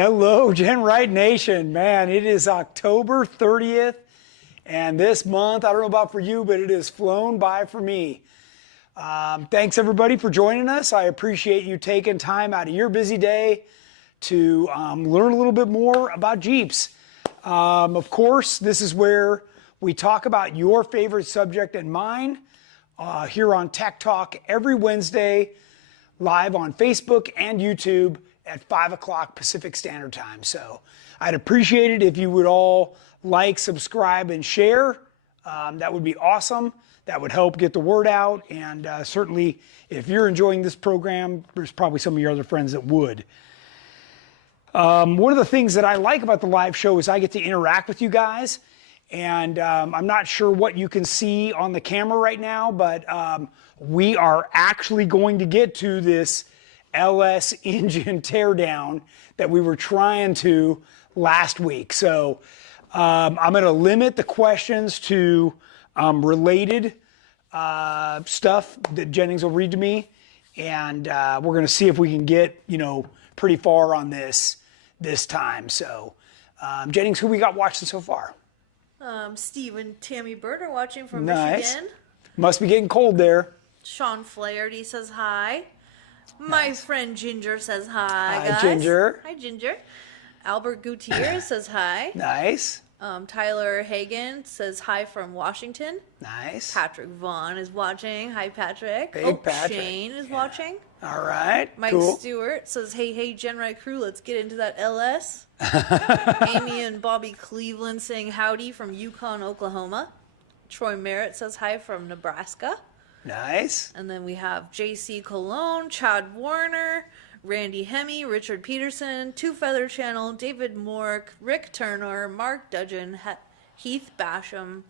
Hello, GenRight Nation. Man, it is October 30th, and this month, I don't know about for you, but it has flown by for me. Thanks, everybody, for joining us. I appreciate you taking time out of your busy day to learn a little bit more about Jeeps. Of course, this is where we talk about your favorite subject and mine here on Tech Talk every Wednesday, live on Facebook and YouTube at 5 o'clock Pacific Standard Time. So I'd appreciate it if you would all like, subscribe, and share. That would be awesome. That would help get the word out. And certainly, if you're enjoying this program, there's probably some of your other friends that would. One of the things that I like about the live show is I get to interact with you guys. And I'm not sure what you can see on the camera right now, but we are actually going to get to this LS engine teardown that we were trying to last week. So I'm going to limit the questions to related stuff that Jennings will read to me, and we're going to see if we can get pretty far on this time. So Jennings, who we got watching so far? Steve and Tammy Bird are watching from Nice. Michigan. Must be getting cold there. Sean Flaherty says hi. My friend Ginger says hi, guys. Hi, Ginger. Hi, Ginger. Albert Gutierrez says hi. Nice. Tyler Hagan says hi from Washington. Nice. Patrick Vaughn is watching. Hi, Patrick. Hey, Patrick. Shane is watching. All right. Mike cool. Stewart says, hey, GenRight crew, let's get into that LS. Amy and Bobby Cleveland saying howdy from Yukon, Oklahoma. Troy Merritt says hi from Nebraska. Nice. And then we have JC Cologne, Chad Warner, Randy Hemme, Richard Peterson, Two Feather Channel, David Mork, Rick Turner, Mark Dudgeon, Heath Basham,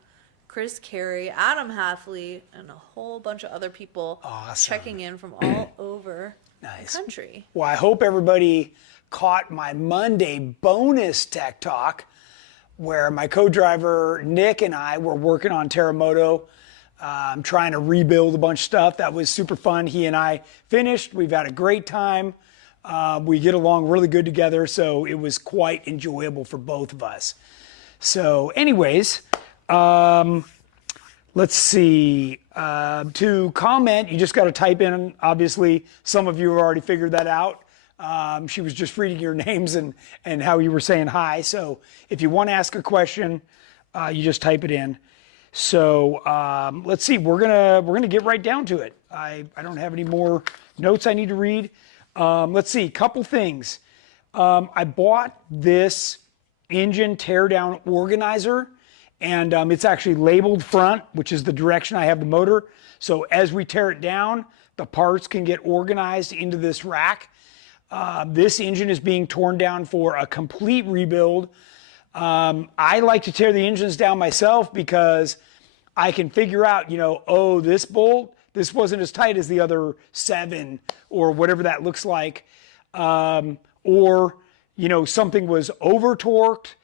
Chris Carey, Adam Halfley, and a whole bunch of other people checking in from all over the country. Well, I hope everybody caught my Monday bonus Tech Talk where my co-driver Nick and I were working on Terramoto. I'm trying to rebuild a bunch of stuff. That was super fun. He and I finished. We've had a great time. We get along really good together, so it was quite enjoyable for both of us. So anyways, let's see. To comment, you just got to type in, obviously, some of you have already figured that out. She was just reading your names and how you were saying hi. So if you want to ask a question, you just type it in. So let's see. We're gonna get right down to it. I don't have any more notes I need to read. Let's see. Couple things. I bought this engine teardown organizer, and it's actually labeled front, which is the direction I have the motor. So as we tear it down, the parts can get organized into this rack. This engine is being torn down for a complete rebuild. I like to tear the engines down myself because I can figure out, this bolt, this wasn't as tight as the other 7 or whatever that looks like. Or, something was over torqued,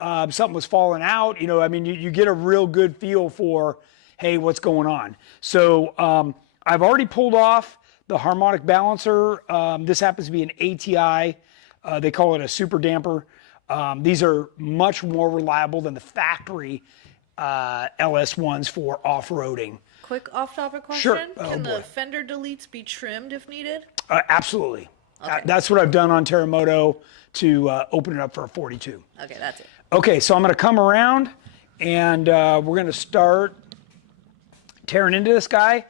something was falling out, you get a real good feel for, hey, what's going on. So I've already pulled off the harmonic balancer. This happens to be an ATI. They call it a super damper. These are much more reliable than the factory LS ones for off-roading. Quick off-topic question. Sure. Can the fender deletes be trimmed if needed? Absolutely. Okay. That's what I've done on Terramoto to open it up for a 42. Okay, that's it. Okay, so I'm going to come around and we're going to start tearing into this guy.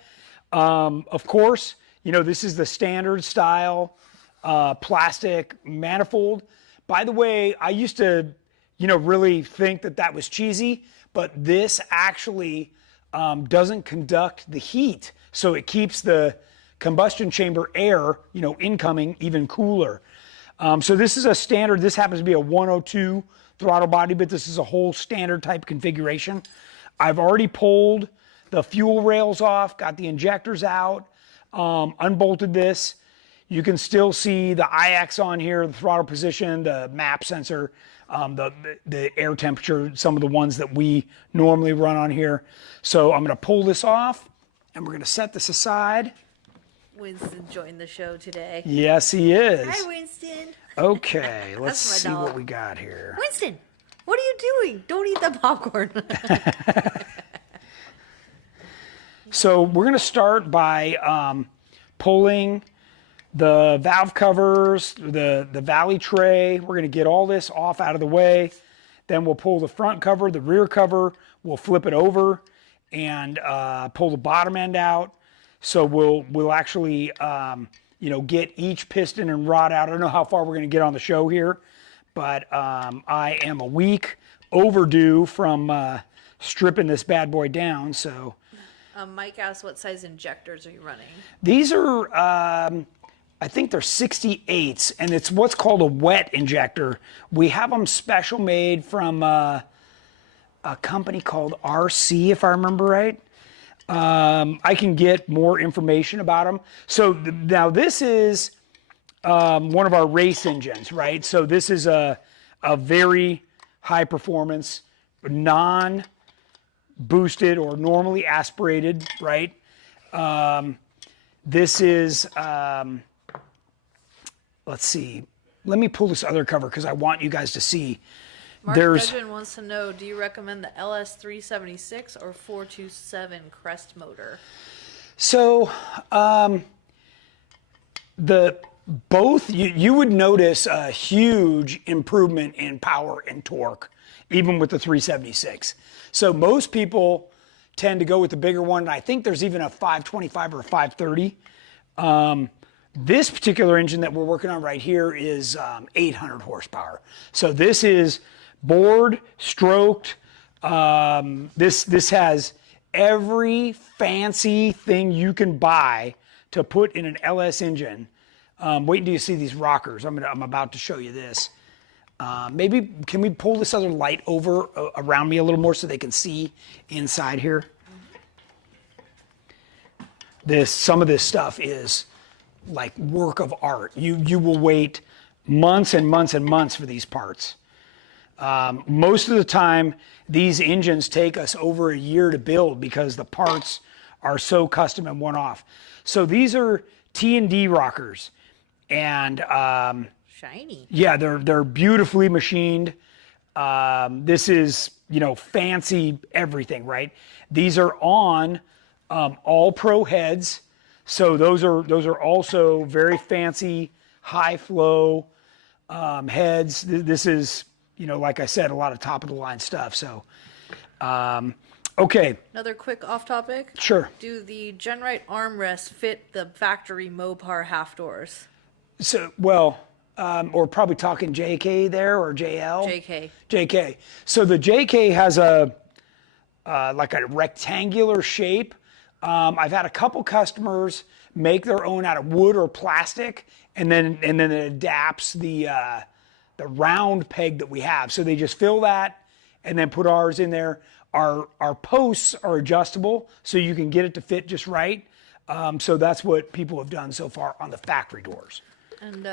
Of course, this is the standard style plastic manifold. By the way, I used to, really think that was cheesy, but this actually doesn't conduct the heat. So it keeps the combustion chamber air, incoming even cooler. So this is a standard, this happens to be a 102 throttle body, but this is a whole standard type configuration. I've already pulled the fuel rails off, got the injectors out, unbolted this. You can still see the IX on here, the throttle position, the map sensor, the air temperature, some of the ones that we normally run on here. So I'm going to pull this off, and we're going to set this aside. Winston joined the show today. Yes, he is. Hi, Winston. Okay, let's That's see my dog. what we got here. Winston, what are you doing? Don't eat the popcorn. So we're going to start by pulling the valve covers, the valley tray. We're going to get all this off out of the way. Then we'll pull the front cover, the rear cover. We'll flip it over and pull the bottom end out. So we'll actually get each piston and rod out. I don't know how far we're going to get on the show here, but I am a week overdue from stripping this bad boy down. So Mike asked, what size injectors are you running? these are, I think they're 68s, and it's what's called a wet injector. We have them special made from a company called RC, if I remember right. I can get more information about them. So now this is one of our race engines, right? So this is a very high performance, non-boosted or normally aspirated, right? This is, let's see, let me pull this other cover because I want you guys to see. Mark Dudgeon wants to know, do you recommend the LS376 or 427 Crest motor? So you would notice a huge improvement in power and torque, even with the 376. So most people tend to go with the bigger one. And I think there's even a 525 or a 530. This particular engine that we're working on right here is 800 horsepower. So this is bored, stroked. This has every fancy thing you can buy to put in an LS engine. Wait until you see these rockers. I'm about to show you this. Maybe can we pull this other light over around me a little more so they can see inside here? Some of this stuff is like work of art. You will wait months and months and months for these parts. Most of the time, these engines take us over a year to build because the parts are so custom and one-off. So these are T&D rockers, and shiny. Yeah, they're beautifully machined. This is fancy everything, right? These are on all pro heads, so those are also very fancy high flow heads. This is like I said, a lot of top of the line stuff. So, okay. Another quick off topic. Sure. Do the GenRight armrests fit the factory Mopar half doors? So, well, or probably talking JK there or JL? JK. JK. So the JK has like a rectangular shape. I've had a couple customers make their own out of wood or plastic, and then it adapts the round peg that we have. So they just fill that and then put ours in there. Our posts are adjustable, so you can get it to fit just right. So that's what people have done so far on the factory doors. And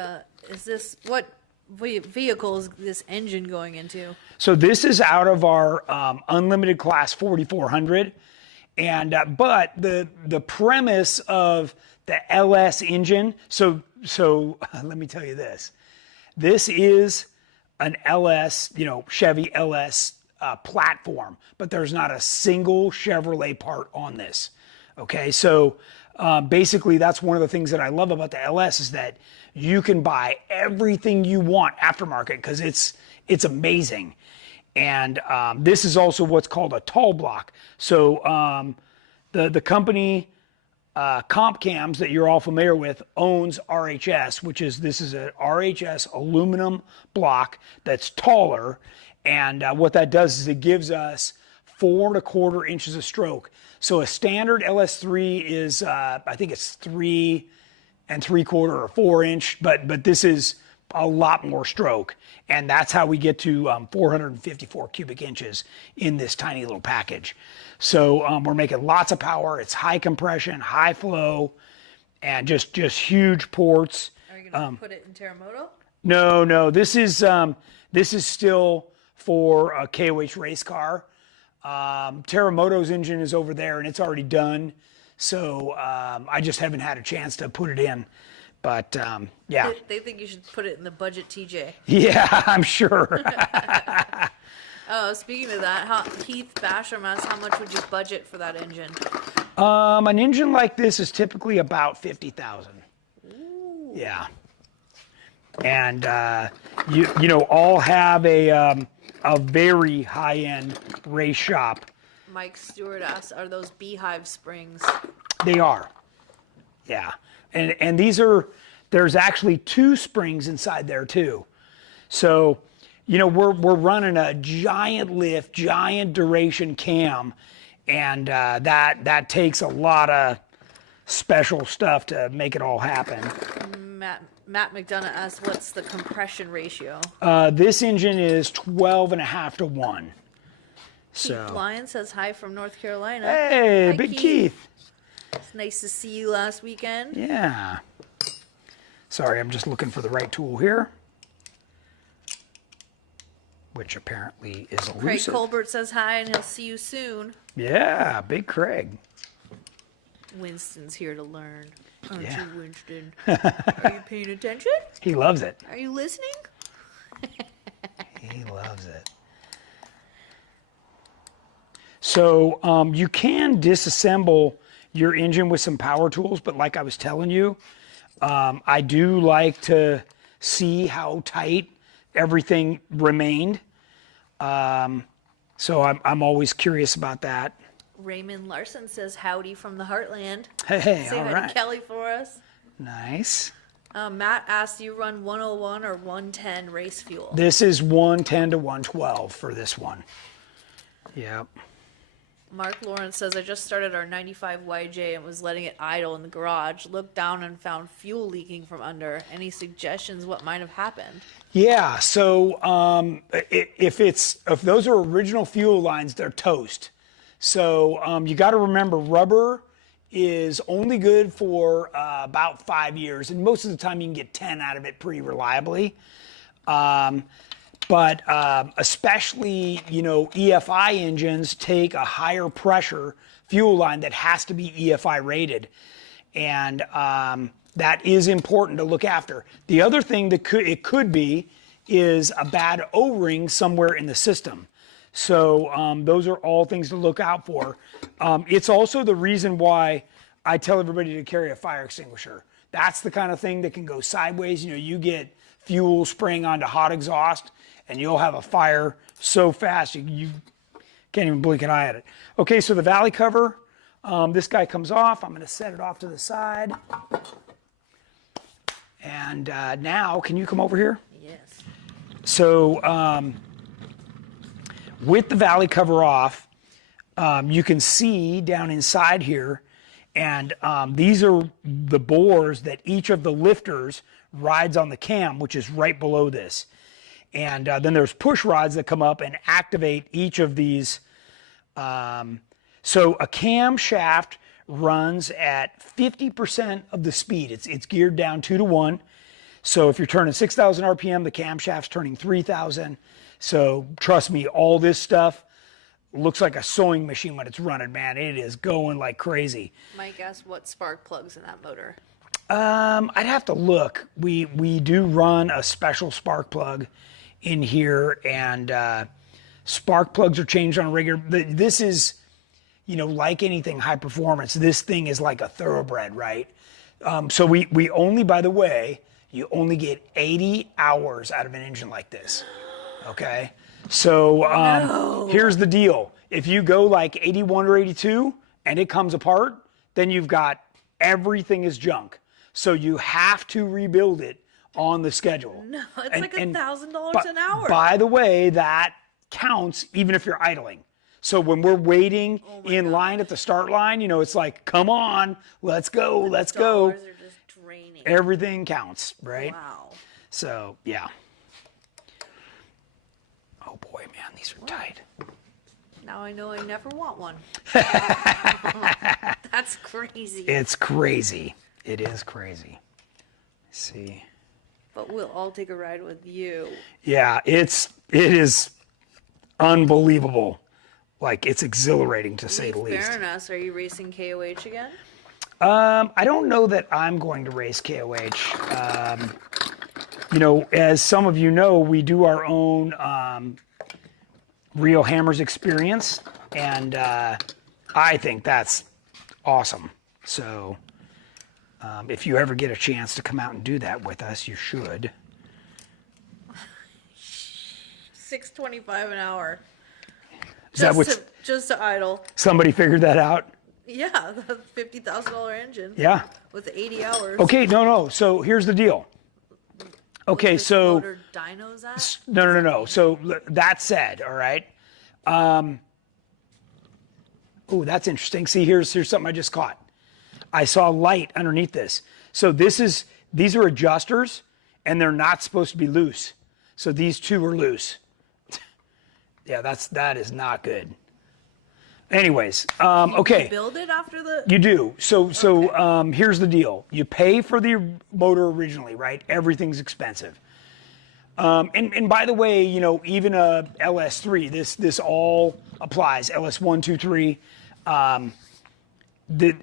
what vehicle is this engine going into? So this is out of our unlimited class 4400. And but the premise of the LS engine, so let me tell you this. This is an LS, Chevy LS platform, but there's not a single Chevrolet part on this. Okay, so basically that's one of the things that I love about the LS is that you can buy everything you want aftermarket because it's amazing. And this is also what's called a tall block. So the company Comp Cams that you're all familiar with owns RHS, this is a RHS aluminum block that's taller. And what that does is it gives us 4 1/4 inches of stroke. So a standard LS3 is, I think it's 3 3/4 or 4 inch, but this is a lot more stroke. And that's how we get to 454 cubic inches in this tiny little package. So we're making lots of power. It's high compression, high flow, and just huge ports. Are you going to put it in Terramoto? No. This is still for a KOH race car. Terramoto's engine is over there, and it's already done. So I just haven't had a chance to put it in. But yeah. They think you should put it in the budget, TJ. Yeah, I'm sure. Oh, speaking of that, Heath Basham asks, how much would you budget for that engine? An engine like this is typically about 50,000. Yeah. And you know, all have a very high-end race shop. Mike Stewart asks, are those beehive springs? They are. Yeah. And there's actually 2 springs inside there too. So, you know, we're running a giant lift, giant duration cam, and that takes a lot of special stuff to make it all happen. Matt McDonough asks, what's the compression ratio? This engine is 12.5 to 1. So. Keith Lyon says hi from North Carolina. Hey, Hi, Big Keith. It's nice to see you last weekend. Yeah. Sorry, I'm just looking for the right tool here, which apparently is elusive. Craig Colbert says hi, and he'll see you soon. Yeah, Big Craig. Winston's here to learn. Aren't Yeah. you, Winston? Are you paying attention? He loves it. Are you listening? He loves it. So you can disassemble your engine with some power tools, but like I was telling you, I do like to see how tight everything remained. So I'm always curious about that. Raymond Larson says howdy from the Heartland. Hey, Say all hi right. to Kelly for us. Nice. Matt asks, do you run 101 or 110 race fuel? This is 110 to 112 for this one. Yep. Mark Lawrence says, I just started our 95 YJ and was letting it idle in the garage. Looked down and found fuel leaking from under. Any suggestions what might have happened? Yeah, so if those are original fuel lines, they're toast. So you got to remember, rubber is only good for about 5 years, and most of the time you can get 10 out of it pretty reliably. But especially, you know, EFI engines take a higher pressure fuel line that has to be EFI rated. And that is important to look after. The other thing that it could be is a bad O-ring somewhere in the system. So those are all things to look out for. It's also the reason why I tell everybody to carry a fire extinguisher. That's the kind of thing that can go sideways. You know, you get fuel spraying onto hot exhaust, and you'll have a fire so fast you can't even blink an eye at it. Okay, so the valley cover, this guy comes off. I'm going to set it off to the side. And now, can you come over here? Yes. So with the valley cover off, you can see down inside here, and these are the bores that each of the lifters rides on the cam, which is right below this. And then there's push rods that come up and activate each of these. So a cam shaft runs at 50% of the speed. It's geared down 2 to 1. So if you're turning 6,000 RPM, the camshaft's turning 3,000. So trust me, all this stuff looks like a sewing machine when it's running, man. It is going like crazy. Mike asked what spark plugs in that motor. I'd have to look. We do run a special spark plug in here, and spark plugs are changed on a regular. This is, you know, like anything high performance, this thing is like a thoroughbred, right? So we only, by the way, you only get 80 hours out of an engine like this. Okay, so here's the deal. If you go like 81 or 82 and it comes apart, then you've got everything is junk. So you have to rebuild it on the schedule. No, it's like $1,000 an hour. By the way, that counts even if you're idling. So when we're waiting in line at the start line, you know, it's like, come on, let's go, let's go. Dollars are just draining. Everything counts, right? Wow. So, yeah. Oh boy, man, these are tight. Now I know I never want one. That's crazy. It's crazy. It is crazy. Let's see. But we'll all take a ride with you. Yeah, it is unbelievable. Like, it's exhilarating to say the least. Baroness, are you racing KOH again? I don't know that I'm going to race KOH. You know, as some of you know, we do our own Real Hammers experience, and I think that's awesome. So if you ever get a chance to come out and do that with us, you should. $6.25 an hour. Is that what Just to idle. somebody figured that out? Yeah, the $50,000 engine. Yeah. With 80 hours. Okay, no. So here's the deal. Okay, This so motor dyno's at? no. So that said, all right. Oh, that's interesting. See, here's something I just caught. I saw light underneath this. So these are adjusters, and they're not supposed to be loose. So these two are loose. Yeah, that is not good. Anyways, okay. You build it after the... You do. So here's the deal. You pay for the motor originally, right? Everything's expensive. And by the way, you know, even a LS3, this all applies. LS1, 2, 3.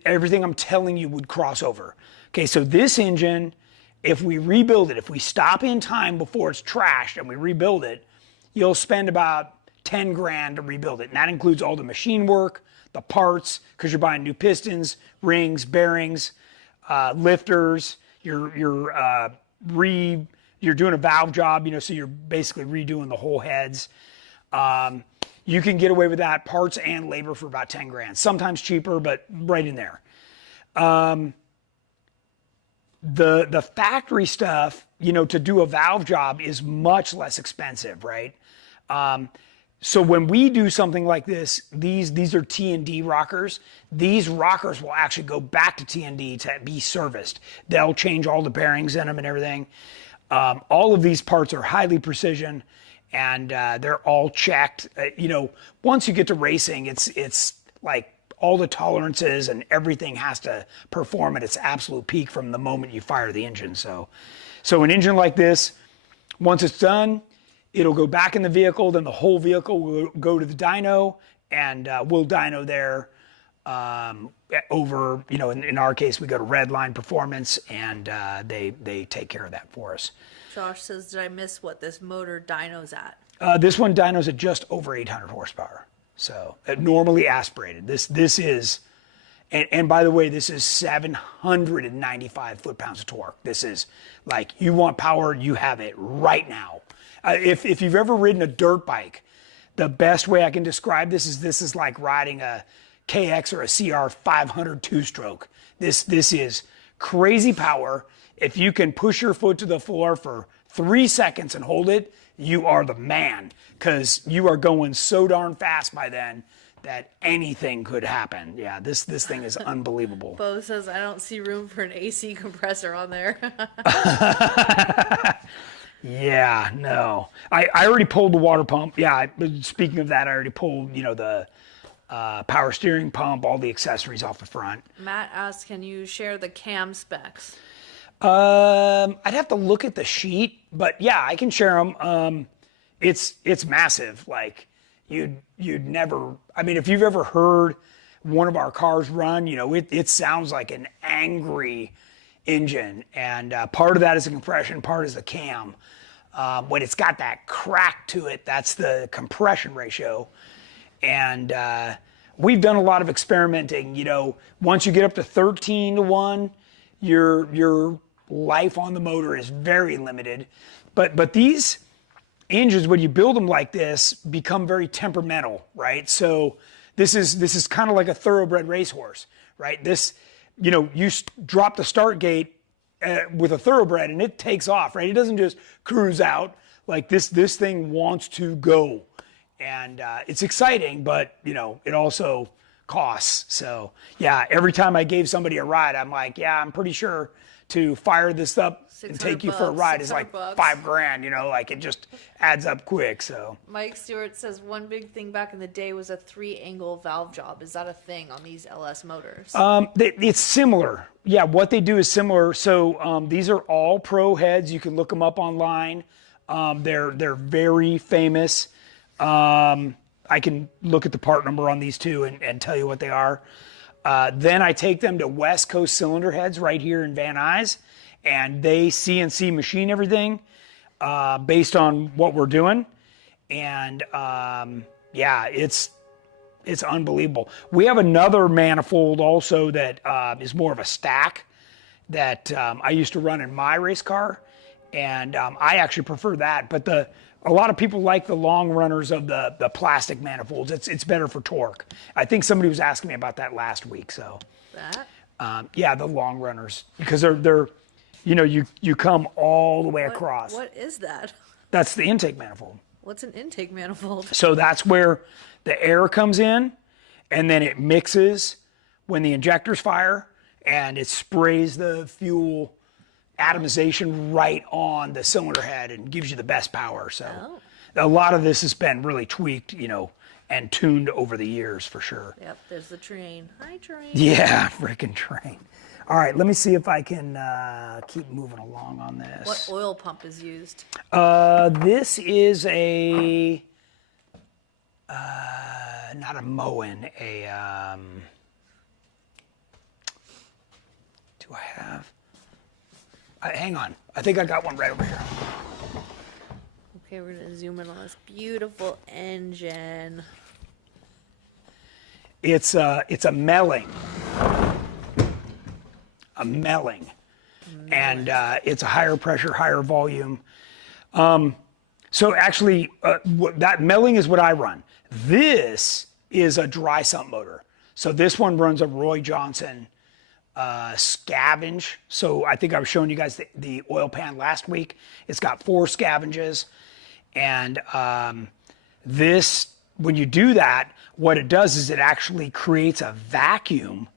Everything I'm telling you would cross over. Okay, so this engine, if we rebuild it, if we stop in time before it's trashed and we rebuild it, you'll spend about 10 grand to rebuild it. And that includes all the machine work, the parts, because you're buying new pistons, rings, bearings, lifters, you're doing a valve job, you know, so you're basically redoing the whole heads. You can get away with that, parts and labor, for about 10 grand. Sometimes cheaper, but right in there. The factory stuff, you know, to do a valve job is much less expensive, right? So when we do something like this, these are T&D rockers. These rockers will actually go back to T&D to be serviced. They'll change all the bearings in them and everything. All of these parts are highly precision, and they're all checked. You know, once you get to racing, it's like all the tolerances and everything has to perform at its absolute peak from the moment you fire the engine. So an engine like this, once it's done, it'll go back in the vehicle, then the whole vehicle will go to the dyno, and we'll dyno there over, you know, in our case, we go to Redline Performance, and they take care of that for us. Josh says, did I miss what this motor dyno's at? This one dyno's at just over 800 horsepower. So normally aspirated. This is, and by the way, this is 795 foot-pounds of torque. This is like, you want power, you have it right now. If you've ever ridden a dirt bike, the best way I can describe this is like riding a KX or a CR 500 two-stroke. This is crazy power. If you can push your foot to the floor for 3 seconds and hold it, you are the man, because you are going so darn fast by then that anything could happen. Yeah, this thing is unbelievable. Bo says, I don't see room for an AC compressor on there. Yeah, no. I already pulled the water pump. Yeah, speaking of that, I already pulled, you know, the power steering pump, all the accessories off the front. Matt asks, can you share the cam specs? I'd have to look at the sheet, but yeah, I can share them. It's massive. Like you'd never, I mean, if you've ever heard one of our cars run, you know, it sounds like an angry engine, and part of that is the compression, part is the cam. When it's got that crack to it, that's the compression ratio. And we've done a lot of experimenting. You know, once you get up to 13-to-1, your life on the motor is very limited. But these engines, when you build them like this, become very temperamental, right? So this is kind of like a thoroughbred racehorse, right? This, you know, you drop the start gate with a thoroughbred and it takes off, right? It doesn't just cruise out. Like this thing wants to go, and it's exciting, but you know, it also costs. So yeah, every time I gave somebody a ride, I'm like, yeah, I'm pretty sure to fire this up and take you for a ride is like $5 grand, you know, like it just adds up quick. So Mike Stewart says one big thing back in the day was a 3-angle valve job. Is that a thing on these LS motors? It's similar. Yeah, what they do is similar. So these are all pro heads. You can look them up online. They're very famous. I can look at the part number on these two and tell you what they are. Then I take them to West Coast Cylinder Heads right here in Van Nuys, and they CNC machine everything based on what we're doing. And yeah, it's unbelievable. We have another manifold also that is more of a stack that I used to run in my race car, and I actually prefer that. But a lot of people like the long runners of the plastic manifolds. It's better for torque. I think somebody was asking me about that last week. So That? yeah, the long runners, because they're you know, you come all the way across. What is that? That's the intake manifold. What's an intake manifold? So that's where the air comes in, and then it mixes when the injectors fire, and it sprays the fuel atomization right on the cylinder head and gives you the best power. So a lot of this has been really tweaked, you know, and tuned over the years for sure. Yep, there's the train. Hi, train. Yeah, freaking train. All right, let me see if I can keep moving along on this. What oil pump is used? This is a, not a Moen, do I have? Hang on, I think I got one right over here. Okay, we're gonna zoom in on this beautiful engine. It's a Melling. A Melling. And it's a higher pressure, higher volume. So actually, that Melling is what I run. This is a dry sump motor. So this one runs a Roy Johnson scavenge. So I think I was showing you guys the oil pan last week. It's got 4 scavenges. And this, when you do that, what it does is it actually creates a vacuum,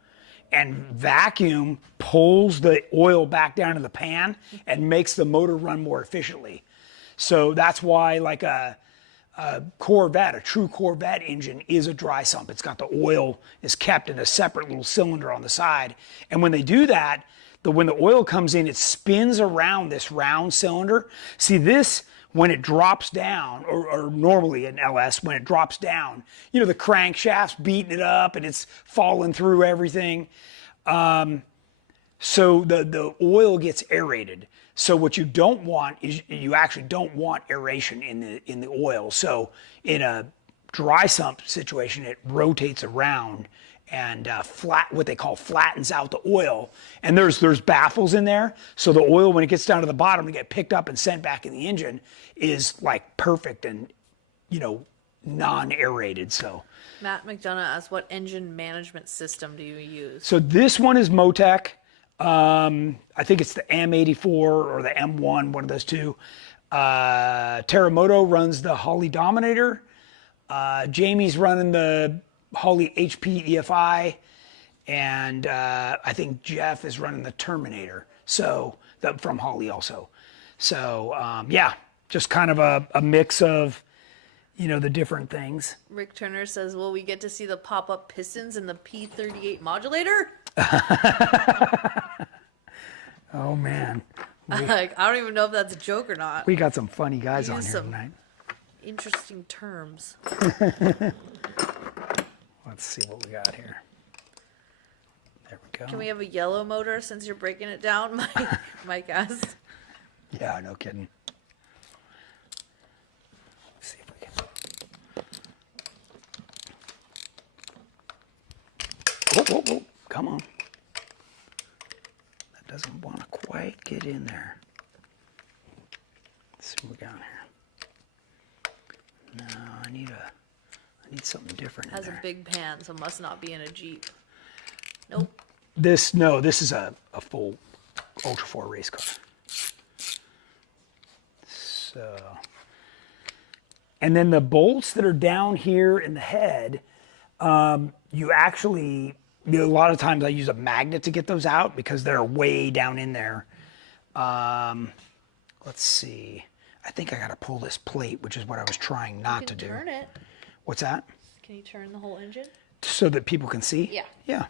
and vacuum pulls the oil back down to the pan and makes the motor run more efficiently. So that's why, like a Corvette, a true Corvette engine is a dry sump. It's got the oil is kept in a separate little cylinder on the side. And when they do that, when the oil comes in, it spins around this round cylinder. See this, when it drops down, or normally in LS, when it drops down, you know, the crankshaft's beating it up and it's falling through everything. So the oil gets aerated. So what you don't want is, you actually don't want aeration in the oil. So in a dry sump situation, it rotates around and what they call flattens out the oil. And there's baffles in there. So the oil, when it gets down to the bottom to get picked up and sent back in the engine, is like perfect and, you know, non-aerated. So Matt McDonough asks, what engine management system do you use? So this one is Motec. I think it's the M84 or the M1, one of those two. Terremoto runs the Holley Dominator. Jamie's running the Holley HP EFI. And I think Jeff is running the Terminator. So from Holley also. So yeah, just kind of a mix of, you know, the different things. Rick Turner says, will we get to see the pop-up pistons in the P38 modulator? Oh man, Like, I don't even know if that's a joke or not. we got some funny guys on Use here some tonight. interesting terms. Let's see what we got here. There we go. Can we have a yellow motor since you're breaking it down, Mike asks? Yeah, no kidding. Let's see if we can. Whoa, whoa, whoa. Come on. That doesn't want to quite get in there. Let's see what we got here. No, I need something different in Has there. a big pan, so must not be in a Jeep. Nope. This is a full Ultra 4 race car. So, and then the bolts that are down here in the head, you actually, a lot of times I use a magnet to get those out because they're way down in there. Let's see. I think I got to pull this plate, which is what I was trying not to do. Turn it. What's that? Can you turn the whole engine? So that people can see? Yeah. Yeah.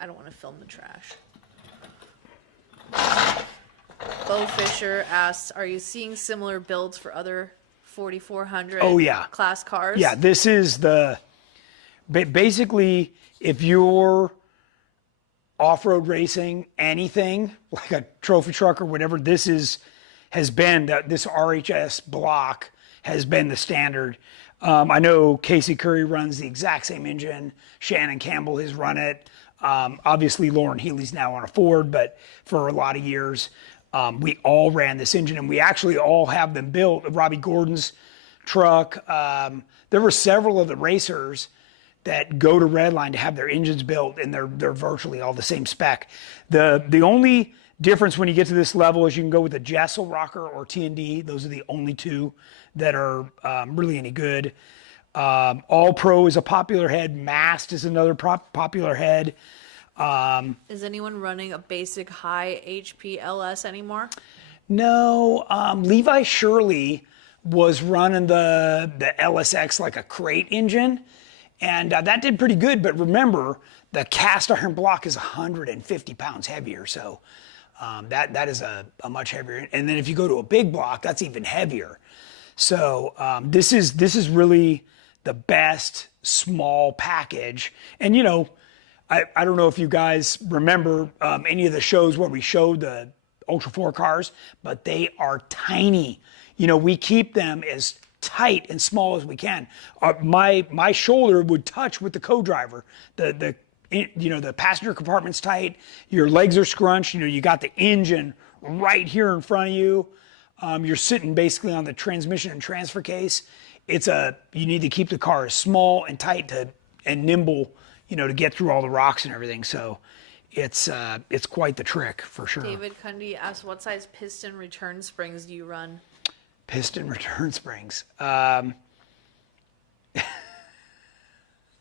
I don't want to film the trash. Bo Fisher asks, are you seeing similar builds for other 4400 Oh, yeah. class cars? Yeah, this is the Basically, if you're off-road racing, anything like a trophy truck or whatever, this has been this RHS block has been the standard. I know Casey Curry runs the exact same engine. Shannon Campbell has run it. Obviously, Lauren Healy's now on a Ford, but for a lot of years, we all ran this engine, and we actually all have them built. Robbie Gordon's truck. There were several of the racers that go to Redline to have their engines built, and they're virtually all the same spec. The only difference when you get to this level is you can go with a Jessel rocker or T&D. Those are the only two that are really any good. All Pro is a popular head. Mast is another popular head. Is anyone running a basic high HP LS anymore? No, Levi Shirley was running the LSX like a crate engine, and that did pretty good. But remember, the cast iron block is 150 pounds heavier, so that is a much heavier. And then if you go to a big block, that's even heavier. So this is really the best small package. And I don't know if you guys remember any of the shows where we showed the Ultra 4 cars, but they are tiny. We keep them as tight and small as we can. My shoulder would touch with the co-driver. The passenger compartment's tight. Your legs are scrunched. You got the engine right here in front of you. You're sitting basically on the transmission and transfer case. You need to keep the car as small and tight and nimble, to get through all the rocks and everything. So it's quite the trick for sure. David Cundy asked, what size piston return springs do you run? Piston return springs. No.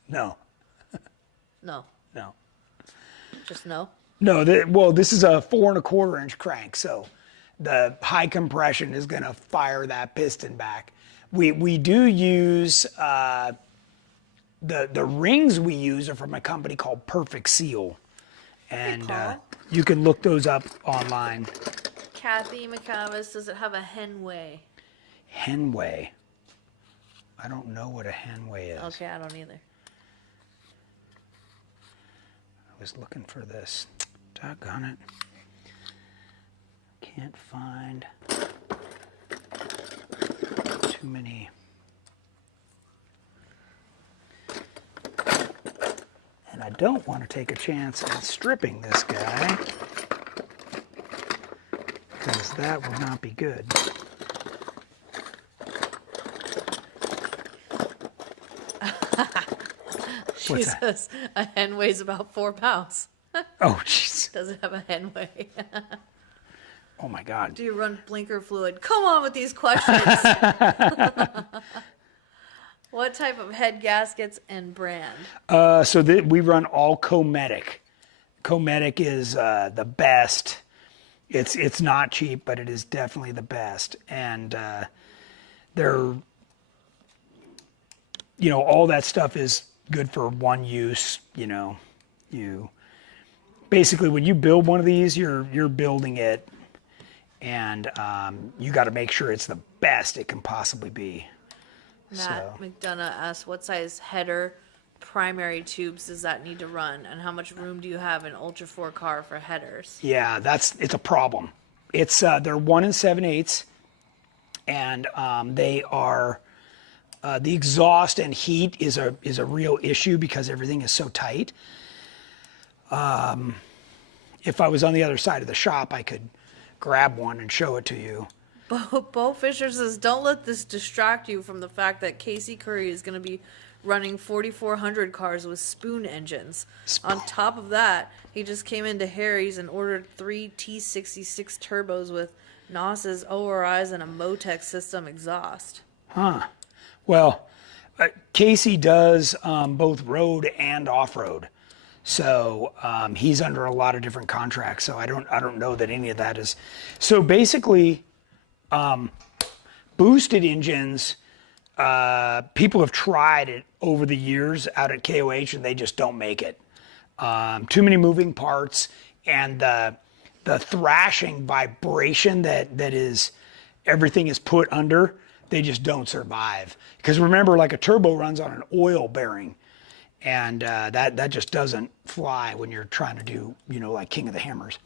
No. No. Just no? No. This is a 4 1/4 inch crank, so the high compression is going to fire that piston back. We do use the rings we use are from a company called Perfect Seal, and you can look those up online. Kathy McCavis, does it have a Henway? Henway. I don't know what a Henway is. Okay, I don't either. I was looking for this. Doggone it. Can't find too many. And I don't want to take a chance at stripping this guy, because that will not be good. She says a hen weighs about 4 pounds. Oh, jeez. Does it have a Henway? Oh, my God. Do you run blinker fluid? Come on with these questions. What type of head gaskets and brand? We run all Cometic. Cometic is the best. It's not cheap, but it is definitely the best. And they're, all that stuff is good for one use. You basically, when you build one of these, you're building it, and you got to make sure it's the best it can possibly be. Matt McDonough asks, what size header primary tubes does that need to run, and how much room do you have in Ultra 4 car for headers? Yeah, it's a problem. It's they're 1 7/8, and they are the exhaust and heat is a real issue because everything is so tight. If I was on the other side of the shop, I could grab one and show it to you. Bo Fisher says, don't let this distract you from the fact that Casey Curry is going to be running 4,400 cars with spoon engines. On top of that, he just came into Harry's and ordered 3 T66 turbos with NOS's, ORIs, and a Motec system exhaust. Huh. Well, Casey does both road and off-road. So he's under a lot of different contracts. So I don't know that any of that is. So basically, boosted engines, people have tried it over the years out at KOH and they just don't make it. Too many moving parts, and the thrashing vibration that is everything is put under, they just don't survive. Because remember, like a turbo runs on an oil bearing, And that just doesn't fly when you're trying to do, like King of the Hammers.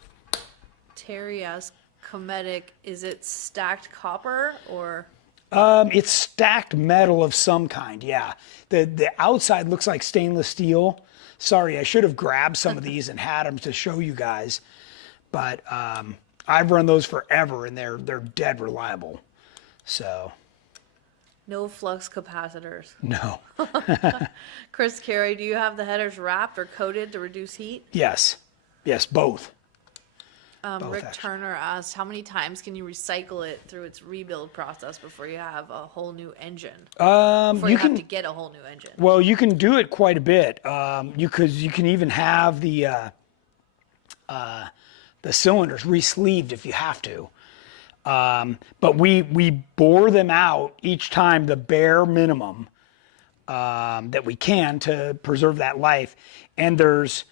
Terry asks, Cometic, is it stacked copper or? It's stacked metal of some kind, yeah. The outside looks like stainless steel. Sorry, I should have grabbed some of these and had them to show you guys. But I've run those forever, and they're dead reliable. So. No flux capacitors. No. Chris Carey, do you have the headers wrapped or coated to reduce heat? Yes, both. Rick actually. Turner asked, how many times can you recycle it through its rebuild process before you have a whole new engine? Before you have to get a whole new engine. Well, you can do it quite a bit. You can even have the cylinders re-sleeved if you have to. But we bore them out each time the bare minimum that we can to preserve that life. And there's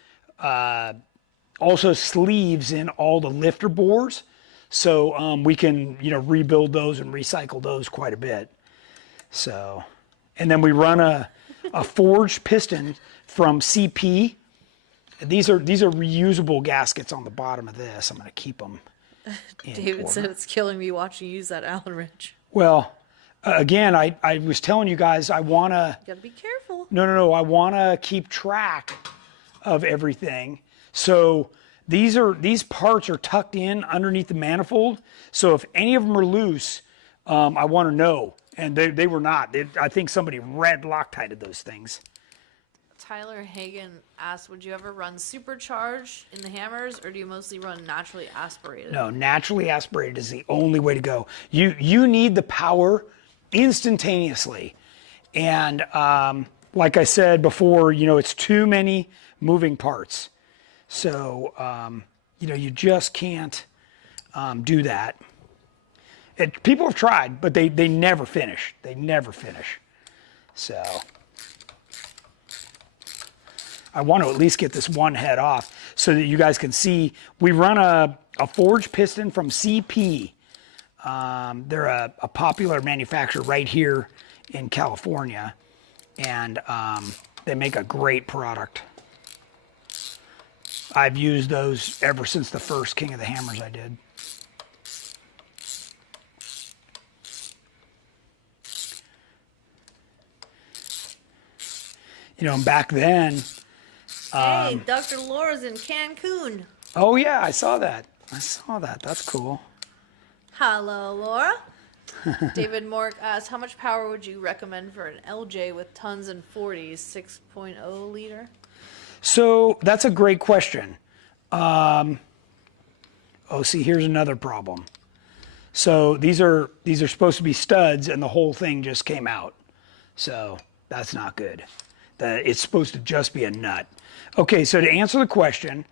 also sleeves in all the lifter bores, so we can rebuild those and recycle those quite a bit. So, and then we run a forged piston from CP. These are reusable gaskets on the bottom of this. I'm going to keep them. David said it's killing me watching you use that Allen wrench. Well, again, I was telling you guys I want to. You gotta be careful. No. I want to keep track of everything. So these parts are tucked in underneath the manifold. So if any of them are loose, I want to know. And they were not. I think somebody red Loctited those things. Tyler Hagen asked, would you ever run supercharged in the hammers, or do you mostly run naturally aspirated? No, naturally aspirated is the only way to go. You need the power instantaneously. And like I said before, it's too many moving parts. So, you just can't do that. People have tried, but they never finish. They never finish. So, I want to at least get this one head off so that you guys can see. We run a forged piston from CP. They're a popular manufacturer right here in California, and they make a great product. I've used those ever since the first King of the Hammers I did. And back then. Hey, Dr. Laura's in Cancun. Oh yeah, I saw that. That's cool. Hello, Laura. David Mork asked, how much power would you recommend for an LJ with tons and 40s, 6.0 liter? So that's a great question. See, here's another problem. So these are supposed to be studs, and the whole thing just came out. So that's not good. It's supposed to just be a nut. Okay, so to answer the question,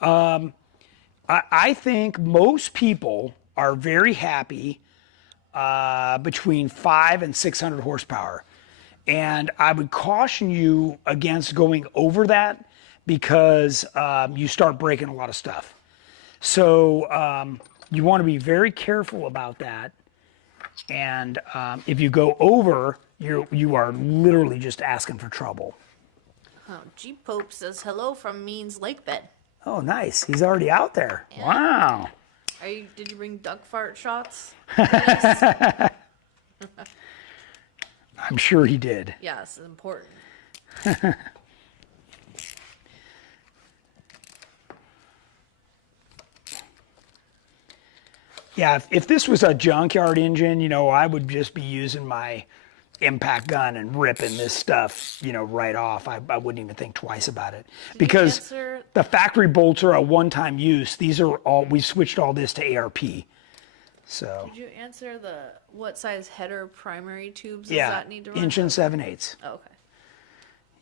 I think most people are very happy between 500 and 600 horsepower. And I would caution you against going over that because you start breaking a lot of stuff. So you want to be very careful about that. And if you go over, you are literally just asking for trouble. Oh, G Pope says hello from Means Lake Bed. Oh, nice. He's already out there. Yeah. Wow. Did you bring duck fart shots? I'm sure he did. Yes, it's important. Yeah, if this was a junkyard engine, I would just be using my impact gun and ripping this stuff, right off. I wouldn't even think twice about it. Because the factory bolts are a one-time use. These are we switched all this to ARP. So. Did you answer what size header primary tubes does Yeah, that need to run? 1 7/8. Oh, okay.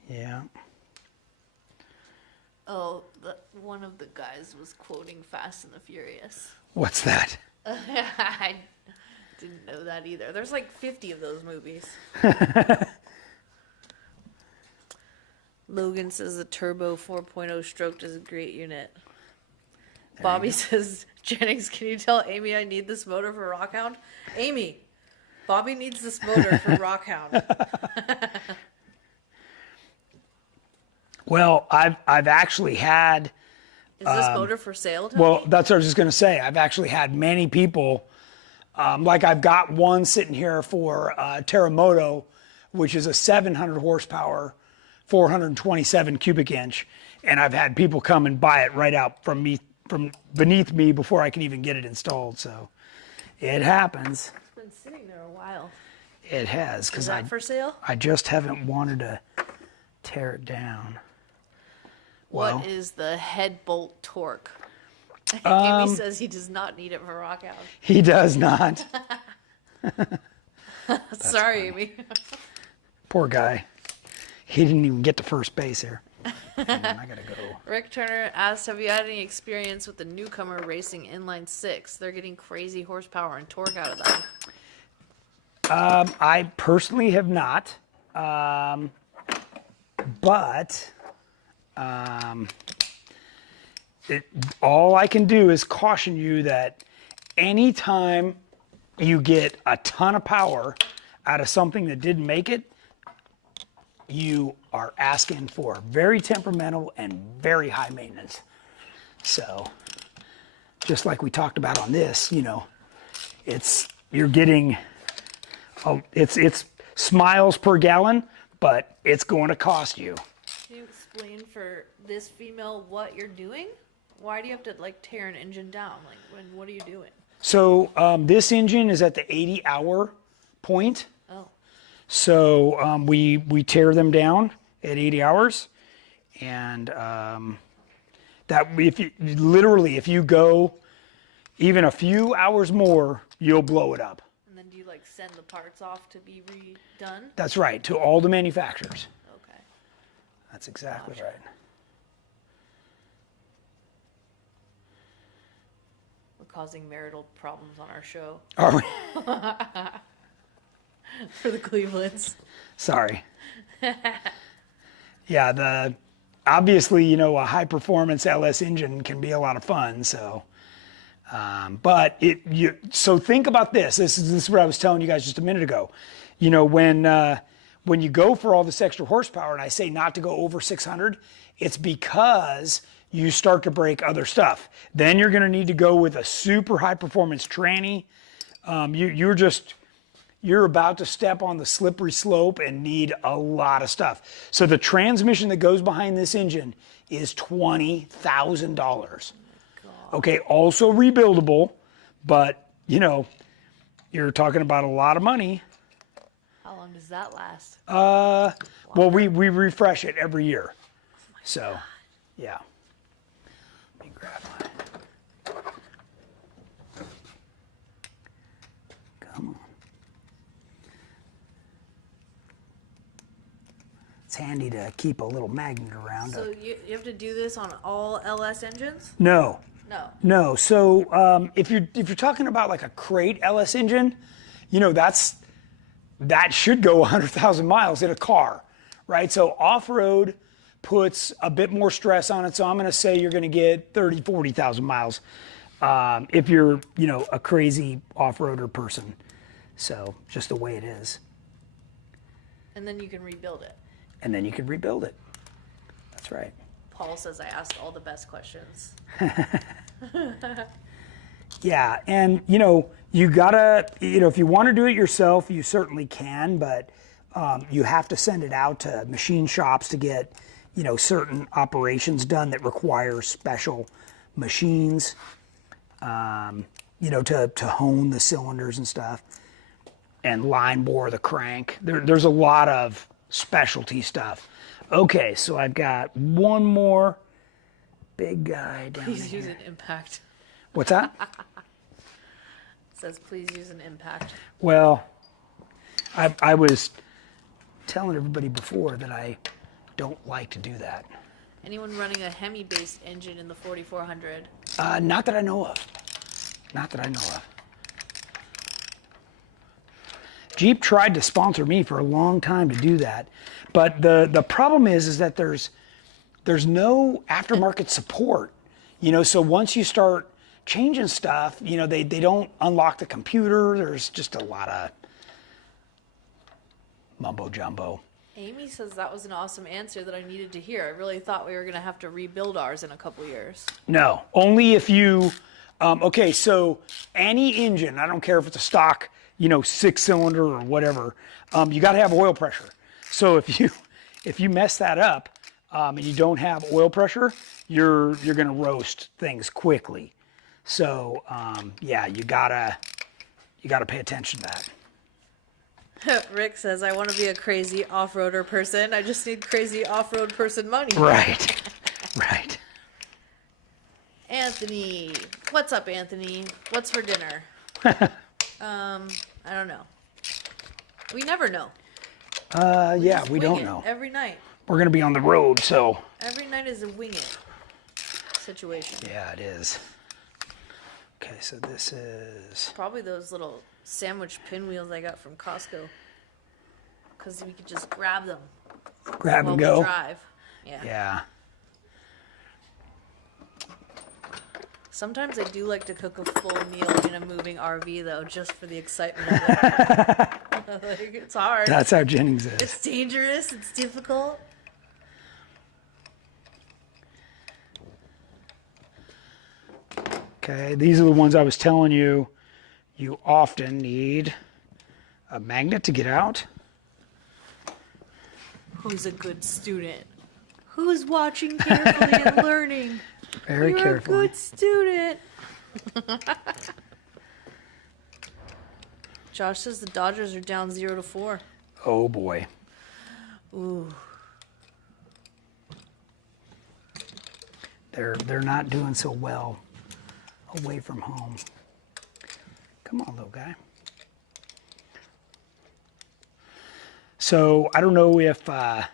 Yeah. Oh, one of the guys was quoting Fast and the Furious. What's that? I didn't know that either. There's like 50 of those movies. Logan says the Turbo 4.0 stroked is a great unit. Bobby says, Jennings, can you tell Amy I need this motor for Rockhound? Amy, Bobby needs this motor for Rockhound. Well, I've actually had. Is this motor for sale, Tony? Well, that's what I was just going to say. I've actually had many people. Like I've got one sitting here for Terremoto, which is a 700 horsepower, 427 cubic inch, and I've had people come and buy it right out from beneath me before I can even get it installed. So it happens. It's been sitting there a while. It has, Is because that for sale? I just haven't wanted to tear it down. Well, What is the head bolt torque? Amy says he does not need it for rock out. he does not. Sorry, Amy. Poor guy. He didn't even get to first base here. Hang on, I gotta go. Rick Turner asked, have you had any experience with the newcomer racing inline six? They're getting crazy horsepower and torque out of them. I personally have not, but all I can do is caution you that anytime you get a ton of power out of something that didn't make it, you are asking for very temperamental and very high maintenance. So, just like we talked about on this, you're getting, it's smiles per gallon, but it's going to cost you. Can you explain for this female what you're doing? Why do you have to tear an engine down? What are you doing? So this engine is at the 80-hour point. Oh. So we tear them down at 80 hours, and that if you go even a few hours more, you'll blow it up. And then do you send the parts off to be redone? That's right, to all the manufacturers. Okay. That's exactly right. We're causing marital problems on our show Are we? for the Clevelands. Sorry. Yeah, obviously, a high performance LS engine can be a lot of fun. So, so think about this. This is what I was telling you guys just a minute ago. When you go for all this extra horsepower, and I say not to go over 600, it's because you start to break other stuff. Then you're going to need to go with a super high performance tranny. You're about to step on the slippery slope and need a lot of stuff. So the transmission that goes behind this engine is $20,000. Okay, also rebuildable, but you're talking about a lot of money. How long does that last? Well, we refresh it every year. So, yeah. Let me grab mine. Come on. It's handy to keep a little magnet around. So you have to do this on all LS engines? No. No. So if you're talking about a crate LS engine, that should go 100,000 miles in a car, right? So off-road puts a bit more stress on it. So I'm going to say you're going to get 30, 40,000 miles if you're, a crazy off-roader person. So just the way it is. And then you can rebuild it. And then you can rebuild it. That's right. Paul says I asked all the best questions. Yeah, and you gotta, if you want to do it yourself, you certainly can, but you have to send it out to machine shops to get, certain operations done that require special machines, to hone the cylinders and stuff, and line bore the crank. There's a lot of specialty stuff. Okay, so I've got one more big guy down Please here. use an impact. What's that? It says please use an impact. Well, I was telling everybody before that I don't like to do that. Anyone running a Hemi-based engine in the 4400? Not that I know of. Not that I know of. Jeep tried to sponsor me for a long time to do that, but the problem is that there's no aftermarket support. So once you start changing stuff, they don't unlock the computer. There's just a lot of mumbo jumbo. Amy says that was an awesome answer that I needed to hear. I really thought we were going to have to rebuild ours in a couple years. No, only if you, okay, so any engine, I don't care if it's a stock, 6-cylinder or whatever, you got to have oil pressure. So if you mess that up and you don't have oil pressure, you're going to roast things quickly. So yeah, you gotta pay attention to that. Rick says, I want to be a crazy off-roader person. I just need crazy off-road person money. Right, right. Anthony. What's up, Anthony? What's for dinner? I don't know. We never know. Yeah, we Wing don't it know. every night. We're going to be on the road, so. Every night is a wing it situation. Yeah, it is. Okay, so this is. Probably those little sandwich pinwheels I got from Costco. Because we could just grab them Grab while and we go. drive. Yeah. Yeah. Sometimes I do like to cook a full meal in a moving RV, though, just for the excitement of it. Like, it's hard. That's how Jennings is. It's dangerous. It's difficult. Okay, these are the ones I was telling you. You often need a magnet to get out. Who's a good student? Who's watching carefully and learning? Very You're carefully. a good student. Josh says the Dodgers are down 0-4. Oh boy. Ooh. They're not doing so well away from home. Come on, little guy. So I don't know if the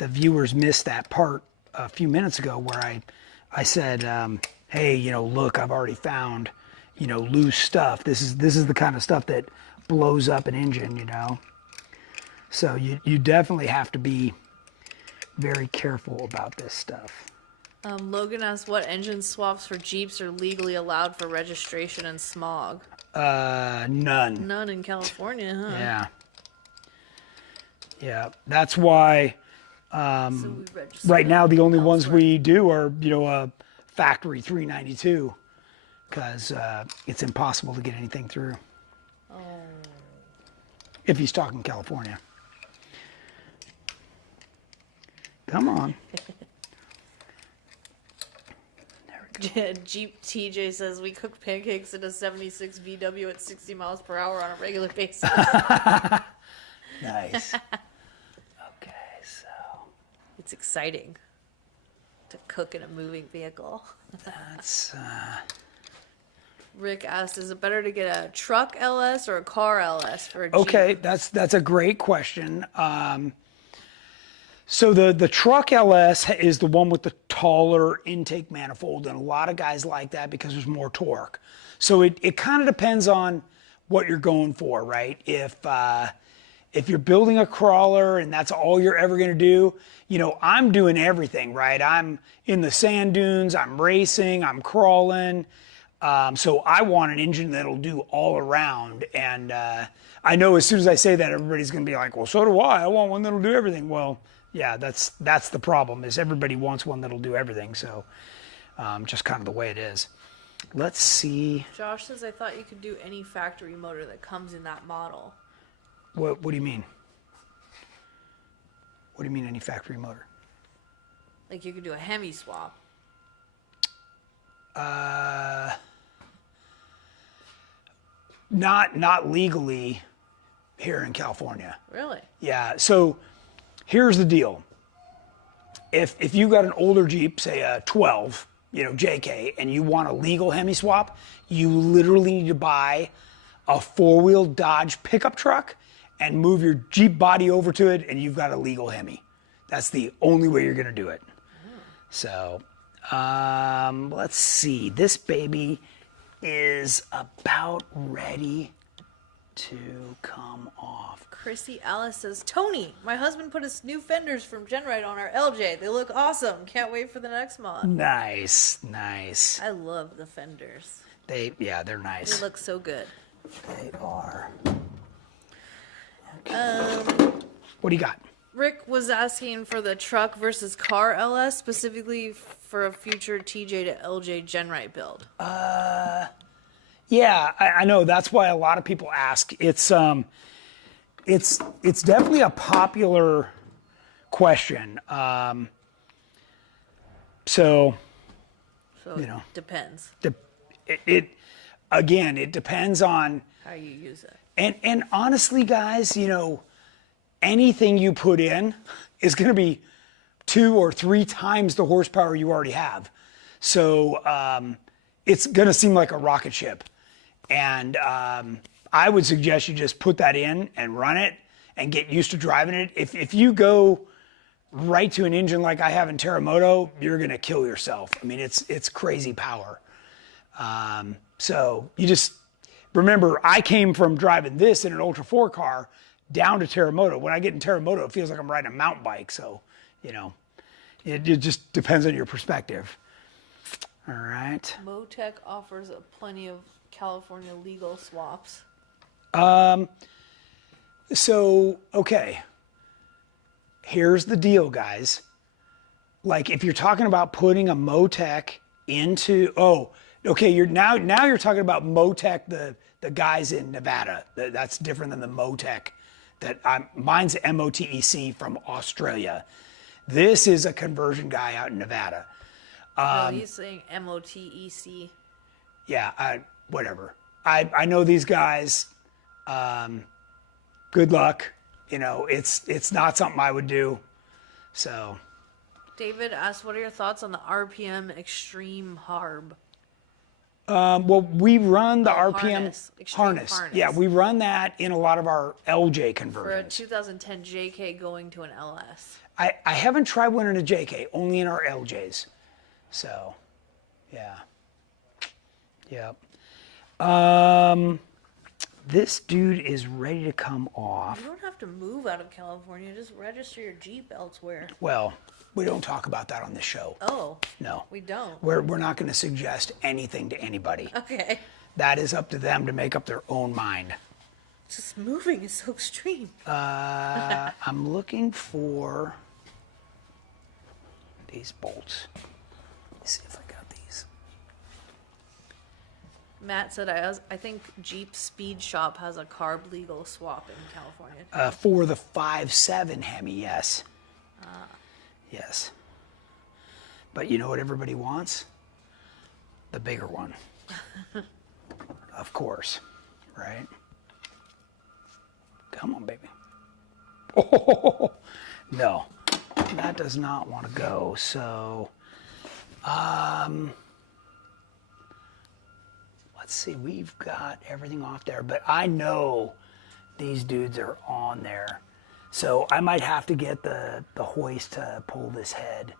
viewers missed that part a few minutes ago where I said, hey, look, I've already found, loose stuff. This is the kind of stuff that blows up an engine, So you definitely have to be very careful about this stuff. Logan asked what engine swaps for Jeeps are legally allowed for registration and smog. None. None in California, huh? Yeah. Yeah, that's why So we register right now the only ones elsewhere. we do are, a factory 392 because it's impossible to get anything through. Oh. If he's talking California. Come on. Jeep TJ says we cook pancakes in a 76 VW at 60 miles per hour on a regular basis. Nice. Okay, so It's exciting to cook in a moving vehicle. that's Rick asked, is it better to get a truck LS or a car LS for a Jeep? okay. That's a great question. So the truck LS is the one with the taller intake manifold, and a lot of guys like that because there's more torque. So it kind of depends on what you're going for, right? If you're building a crawler and that's all you're ever going to do, I'm doing everything, right? I'm in the sand dunes, I'm racing, I'm crawling. So I want an engine that'll do all around. And I know as soon as I say that, everybody's going to be like, well, so do I. I want one that'll do everything. Well, yeah, that's the problem is everybody wants one that'll do everything. So just kind of the way it is. Let's see. Josh says, I thought you could do any factory motor that comes in that model. What do you mean? What do you mean any factory motor? Like you could do a Hemi swap. Not legally here in California. Really? Yeah, so here's the deal. If you got an older Jeep, say a 12, JK, and you want a legal Hemi swap, you literally need to buy a four-wheel Dodge pickup truck and move your Jeep body over to it, and you've got a legal Hemi. That's the only way you're gonna do it. So, let's see. This baby is about ready to come off. Chrissy Alice says, Tony, my husband put his new fenders from GenRight on our LJ. They look awesome. Can't wait for the next mod. Nice, nice. I love the fenders. They're nice. They look so good. They are. What do you got? Rick was asking for the truck versus car LS, specifically for a future TJ to LJ GenRight build. Yeah, I know. That's why a lot of people ask. It's definitely a popular question. So you know, Depends it again, it depends on how you use it. and honestly, guys, you know, anything you put in is going to be 2 or 3 times the horsepower you already have. So it's going to seem like a rocket ship. And I would suggest you just put that in and run it and get used to driving it. If you go right to an engine like I have in Terremoto, you're going to kill yourself. I mean, it's crazy power. So you just remember, I came from driving this in an Ultra 4 car down to Terremoto. When I get in Terremoto, it feels like I'm riding a mountain bike. So, you know, it just depends on your perspective. All right. Motec offers plenty of California legal swaps. So, okay. Here's the deal, guys. Like, if you're talking about putting a Motec into, okay, you're talking about Motec, the guys in Nevada. That's different than the Motec mine's MOTEC from Australia. This is a conversion guy out in Nevada. No, he's saying MOTEC. Yeah, whatever. I know these guys. Good luck. You know, it's not something I would do. So. David asked, what are your thoughts on the RPM Extreme Harb? Well, we run the RPM harness. Yeah, we run that in a lot of our LJ For a conversions. 2010 JK going to an LS. I haven't tried one in a JK, only in our LJs. So, yeah. Yep. This dude is ready to come off. You don't have to move out of California. Just register your Jeep elsewhere. Well, we don't talk about that on this show. Oh. No. We don't. We're not going to suggest anything to anybody. Okay. That is up to them to make up their own mind. Just moving is so extreme. I'm looking for these bolts. Let's see if I got these. Matt said, I think Jeep Speed Shop has a carb legal swap in California. For the 5.7 Hemi, yes. Yes. But you know what everybody wants? The bigger one. Of course, right? Come on, baby. Oh, no, that does not want to go. So, let's see, we've got everything off there, but I know these dudes are on there. So I might have to get the hoist to pull this head.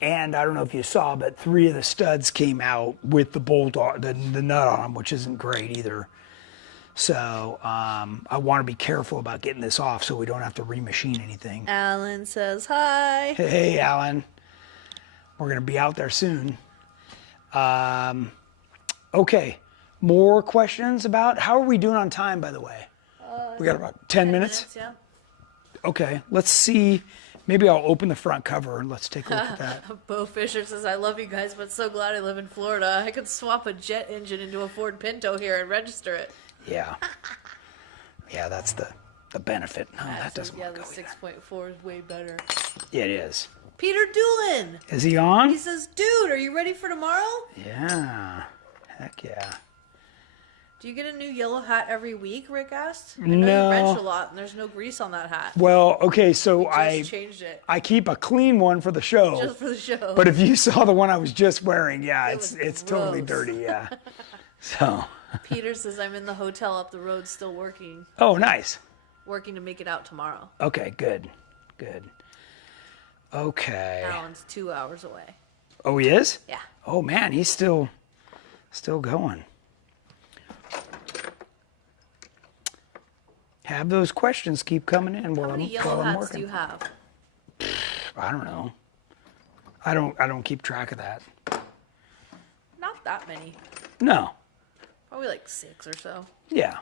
And I don't know if you saw, but 3 of the studs came out with the bolt, the nut on them, which isn't great either. So I want to be careful about getting this off so we don't have to remachine anything. Alan says hi. Hey, Alan. We're going to be out there soon. Okay. More questions about, how are we doing on time, by the way? We got about 10 minutes? Yeah. Okay. Let's see. Maybe I'll open the front cover and let's take a look at that. Bo Fisher says, I love you guys, but so glad I live in Florida. I could swap a jet engine into a Ford Pinto here and register it. Yeah. Yeah, that's the benefit. No, that doesn't Yeah, work the out either. 6.4 is way better. Yeah, it is. Peter Doolin. Is he on? He says, dude, are you ready for tomorrow? Yeah. Heck yeah. Do you get a new yellow hat every week, Rick asked? I know No. you wrench a lot and there's no grease on that hat. Well, okay, so Just changed it. I keep a clean one for the show. Just for the show. But if you saw the one I was just wearing, yeah, It was it's totally gross. dirty, yeah. So. Peter says, I'm in the hotel up the road still working. Oh, nice. Working to make it out tomorrow. Okay, good. Good. Okay. Alan's 2 hours away. Oh, he is? Yeah. Oh man, he's still going. Have those questions keep coming in while How many I'm yellow hats working. do you have? I don't know. I don't keep track of that. Not that many. No. Probably like 6 or so. Yeah.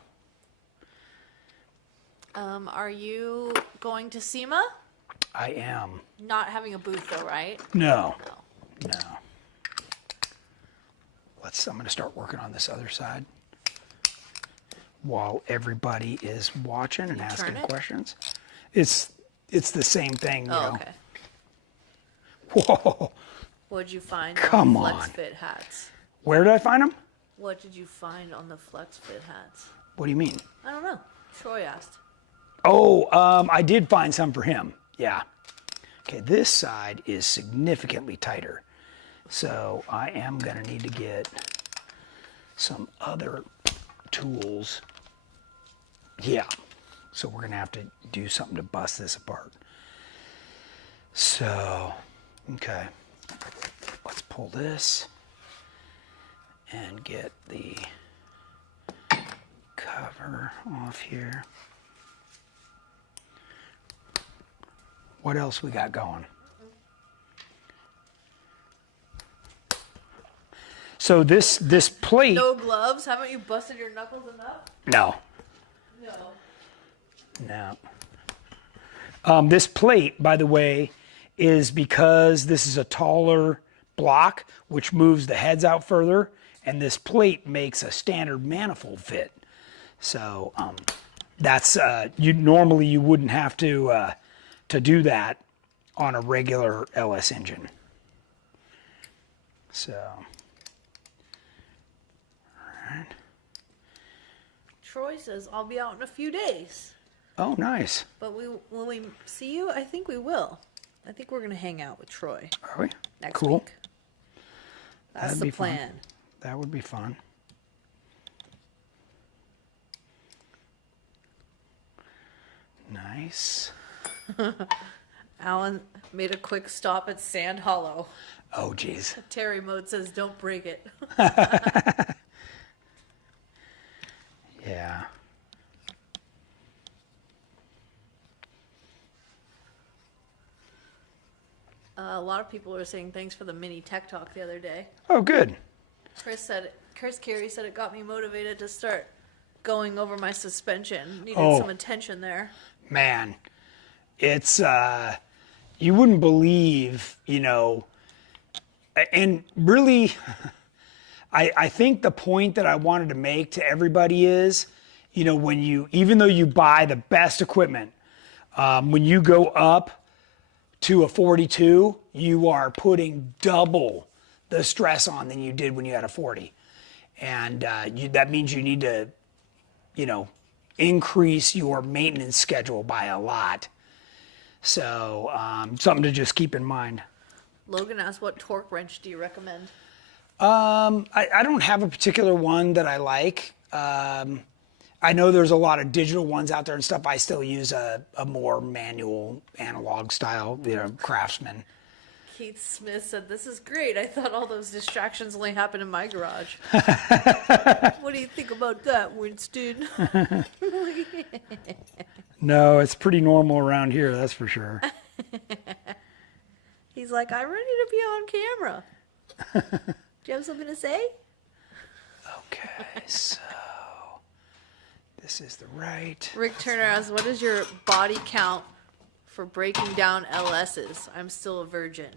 Are you going to SEMA? I am. Not having a booth though, right? No. No. I'm going to start working on this other side while everybody is watching and asking questions. It's the same thing, you know. Okay. Whoa. What'd you find Come on the on. Flex Fit hats? Where did I find them? What did you find on the Flex Fit hats? What do you mean? I don't know. Troy asked. Oh, I did find some for him. Yeah. Okay, this side is significantly tighter. So I am going to need to get some other tools. Yeah. So we're going to have to do something to bust this apart. So, okay. Let's pull this and get the cover off here. What else we got going? So this plate. No gloves? Haven't you busted your knuckles enough? No. No. No. This plate, by the way, is because this is a taller block, which moves the heads out further, and this plate makes a standard manifold fit. So that's normally you wouldn't have to do that on a regular LS engine. So, all right. Troy says, I'll be out in a few days. Oh, nice. But when we see you, I think we will. I think we're going to hang out with Troy Are we? next Cool. week. That's That'd the be fun. plan. That would be fun. Nice. Alan made a quick stop at Sand Hollow. Oh, geez. Terry Mode says, don't break it. Yeah. A lot of people are saying thanks for the mini tech talk the other day. Oh, good. Chris Carey said it got me motivated to start going over my suspension. Needed Oh. some attention there. Man, it's, you wouldn't believe, and really, I think the point that I wanted to make to everybody is, even though you buy the best equipment, when you go up to a 42, you are putting double the stress on than you did when you had a 40. And that means you need to, increase your maintenance schedule by a lot. So something to just keep in mind. Logan asked, what torque wrench do you recommend? I don't have a particular one that I like. I know there's a lot of digital ones out there and stuff. I still use a more manual, analog style, Craftsman. Keith Smith said, this is great. I thought all those distractions only happen in my garage. What do you think about that, Winston? No, it's pretty normal around here, that's for sure. He's like, I'm ready to be on camera. Do you have something to say? Okay, so this is the right. Rick Turner asks, what is your body count for breaking down LSs? I'm still a virgin.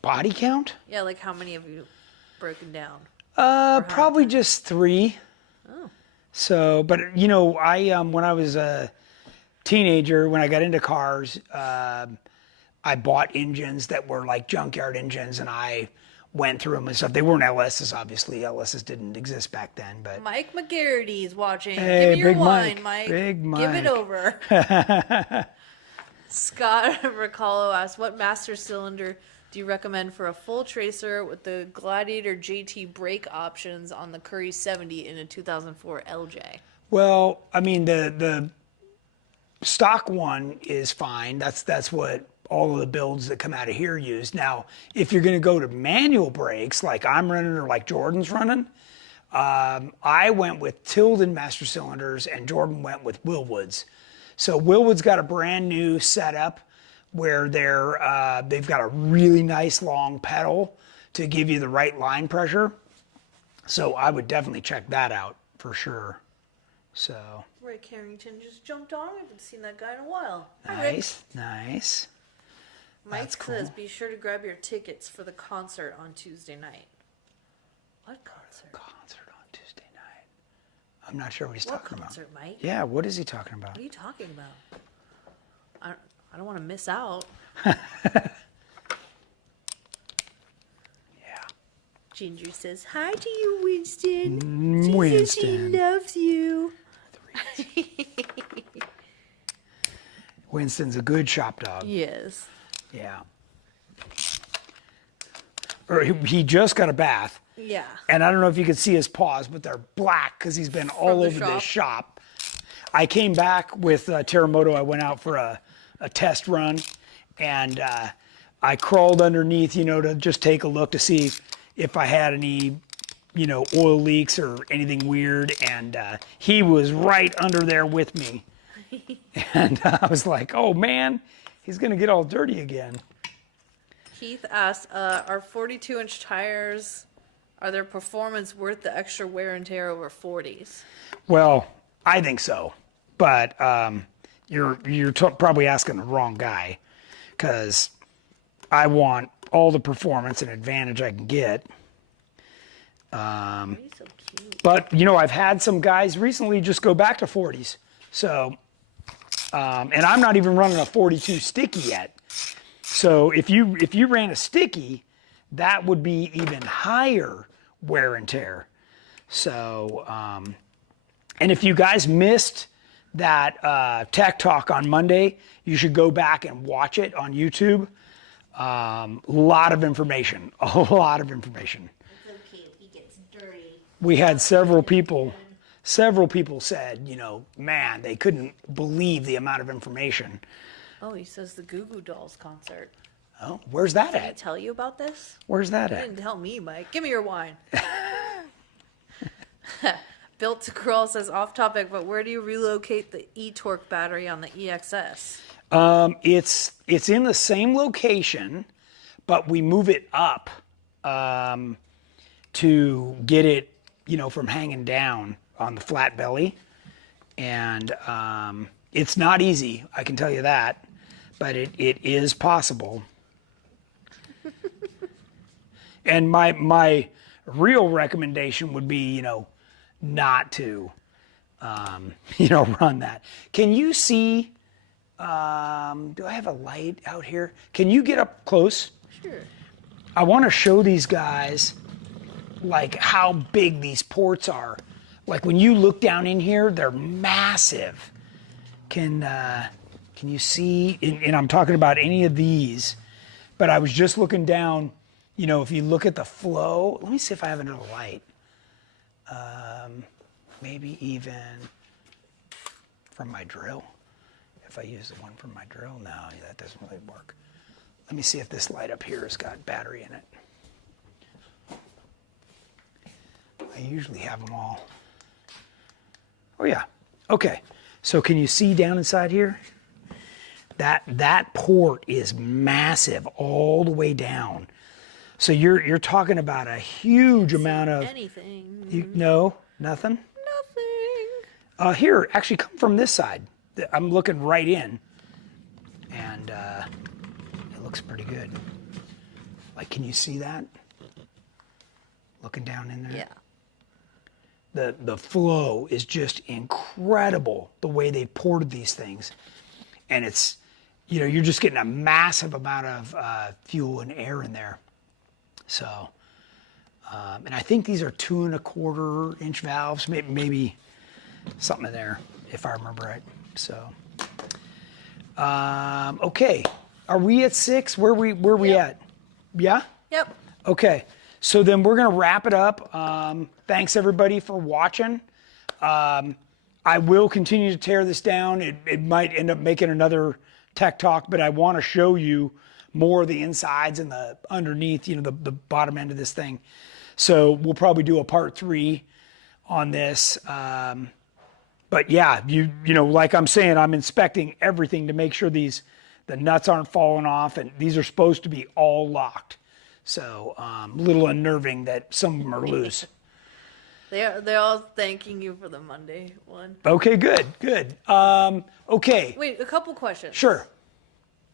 Body count? Yeah, like how many have you broken down? Probably just 3. Oh. So, but I when I was a teenager, when I got into cars, I bought engines that were like junkyard engines, and I went through them and stuff. They weren't LSs, obviously. LSs didn't exist back then, but Mike McGarrity's watching. Hey, Give me your Big wine, Mike. Mike. Big Give it Mike. over. Scott Ricallo asks, what master cylinder do you recommend for a full tracer with the Gladiator JT brake options on the Curry 70 in a 2004 LJ? well, I mean the stock one is fine. That's what all of the builds that come out of here use. Now, if you're going to go to manual brakes like I'm running or like Jordan's running, I went with Tilden master cylinders and Jordan went with Willwood's. So Willwood's got a brand new setup where they've got a really nice long pedal to give you the right line pressure. So I would definitely check that out for sure. So Rick Harrington just jumped on. I haven't seen that guy in a while. Hi, Rick. nice. Mike That's cool. says, be sure to grab your tickets for the concert on Tuesday night. What concert? Concert on Tuesday night. I'm not sure what he's What talking concert, about. Mike? Yeah, what is he talking about? What are you talking about? I don't want to miss out. Yeah. Ginger says, hi to you, Winston. Jesus, Winston. he loves you. Winston's a good shop dog. Yes. Yeah. Or he just got a bath. Yeah. And I don't know if you can see his paws, but they're black because he's been all over this shop. I came back with Terremoto. I went out for a test run, and I crawled underneath, to just take a look to see if I had any, oil leaks or anything weird. And he was right under there with me. And I was like, oh man, he's going to get all dirty again. Keith asked, are 42-inch tires, are their performance worth the extra wear and tear over 40s? Well, I think so. But you're probably asking the wrong guy, because I want all the performance and advantage I can get. He's so cute. But, I've had some guys recently just go back to 40s. So, and I'm not even running a 42 sticky yet. So if you ran a sticky, that would be even higher wear and tear. So, and if you guys missed that tech talk on Monday, you should go back and watch it on YouTube. A lot of information. It's okay if he gets dirty. We had several people said, man, they couldn't believe the amount of information. Oh, he says the Goo Goo Dolls concert. Oh, where's that Did he at? tell you about this? Where's that He at? didn't tell me, Mike. Give me your wine. Built to Crawl says, off topic, but where do you relocate the e-torque battery on the EXS? It's in the same location, but we move it up to get it, from hanging down on the flat belly. And it's not easy, I can tell you that, but it is possible. And my real recommendation would be, not to, run that. Can you see, do I have a light out here? Can you get up close? Sure. I want to show these guys, like, how big these ports are. Like, when you look down in here, they're massive. Can you see, and I'm talking about any of these, but I was just looking down, if you look at the flow, let me see if I have another light. Maybe even from my drill. If I use the one from my drill, no, that doesn't really work. Let me see if this light up here has got battery in it. I usually have them all. Oh yeah, okay. So can you see down inside here? That port is massive all the way down. So you're talking about a huge amount of anything. No, nothing. Nothing. Here, actually, come from this side. I'm looking right in, and it looks pretty good. Like, can you see that? Looking down in there. Yeah. The flow is just incredible, the way they ported these things, and it's, you're just getting a massive amount of fuel and air in there. So, and I think these are 2 1/4 inch valves, maybe something in there, if I remember right. So, okay, are we at 6? Where we at? Yeah. Yep. Okay, so then we're gonna wrap it up. Thanks everybody for watching. I will continue to tear this down. It might end up making another tech talk, but I want to show you more of the insides and the underneath, the bottom end of this thing. So we'll probably do a part 3 on this. But yeah, like I'm saying, I'm inspecting everything to make sure the nuts aren't falling off, and these are supposed to be all locked. So a little unnerving that some of them are loose. They're all thanking you for the Monday one. Okay, good. Okay. Wait, a couple questions. Sure.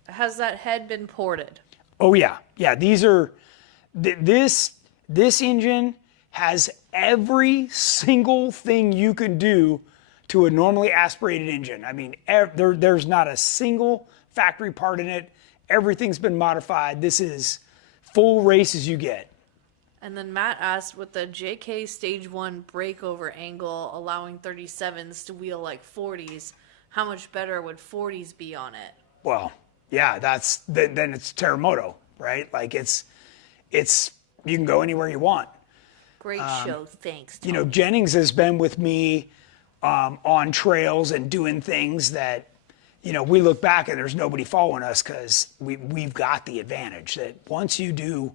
Has that head been ported? Oh yeah. These are this engine has every single thing you can do to a normally aspirated engine. I mean, there's not a single factory part in it. Everything's been modified. This is full race as you get. And then Matt asked, with the JK Stage 1 breakover angle allowing 37s to wheel like 40s, how much better would 40s be on it? Well, yeah, then it's Terremoto, right? Like it's you can go anywhere you want. Great show, thanks. You know, Jennings has been with me on trails and doing things that, you know, we look back and there's nobody following us because we've got the advantage that once you do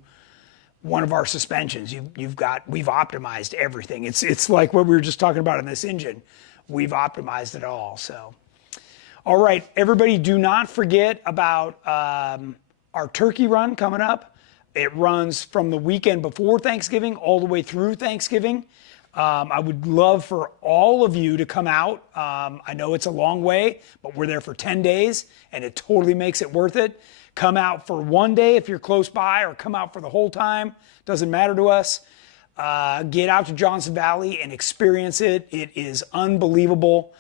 one of our suspensions, we've optimized everything. It's like what we were just talking about in this engine. We've optimized it all. So, all right, everybody, do not forget about our turkey run coming up. It runs from the weekend before Thanksgiving all the way through Thanksgiving. I would love for all of you to come out. I know it's a long way, but we're there for 10 days, and it totally makes it worth it. Come out for one day if you're close by, or come out for the whole time. Doesn't matter to us. Get out to Johnson Valley and experience it. It is unbelievable,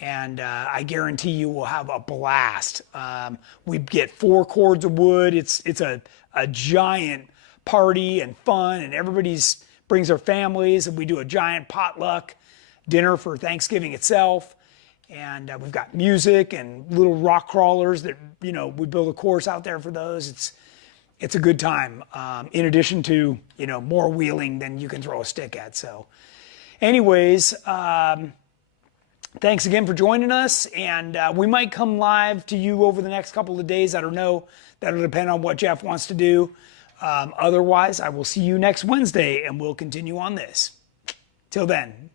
and I guarantee you will have a blast. We get 4 cords of wood. It's a giant party and fun, and everybody's brings their families, and we do a giant potluck dinner for Thanksgiving itself. And we've got music and little rock crawlers that, you know, we build a course out there for those. It's a good time. In addition to, you know, more wheeling than you can throw a stick at. So anyways, thanks again for joining us. And we might come live to you over the next couple of days. I don't know. That'll depend on what Jeff wants to do. Otherwise, I will see you next Wednesday and we'll continue on this. Till then.